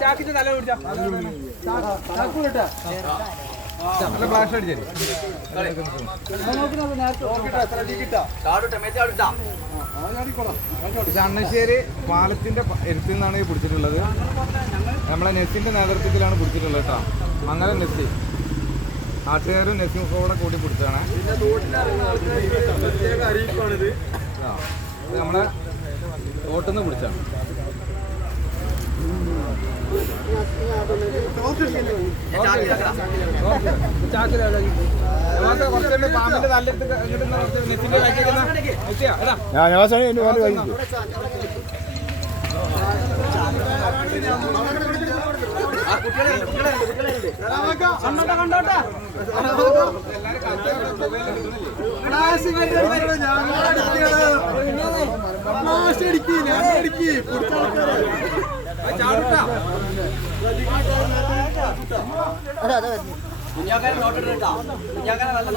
ചാക്കിന്റെ തല പിടിച്ചാ നല്ല ഫ്ലാഷ് അടിച്ചേരി ഇത് അണ്ണശ്ശേരി പാലത്തിന്റെ എരുത്തിൽ നിന്നാണ് ഈ പിടിച്ചിട്ടുള്ളത്. നമ്മളെ നെസിന്റെ നേതൃത്വത്തിലാണ് പിടിച്ചിട്ടുള്ളത് കേട്ടോ. അങ്ങനെ നെസ്സി. നാട്ടുകാരും നെസിയും കൂടെ കൂടി പിടിച്ചതാണ്. നമ്മളെ തോട്ടിൽ നിന്ന് പിടിച്ചാണ് കുറച്ചുണ്ട് പാമ്പിന്റെ തല്ലെടുത്ത് ഇങ്ങോട്ട് നെറ്റിന്റെ ബാക്കിൽ എടാ ഞാൻ ഞാൻ സമയം എന്റെ പോലെ വൈകിട്ടു കുഞ്ഞാക്കാനെ നോട്ടിട്ടാ കുഞ്ഞാക്കാനെ നല്ല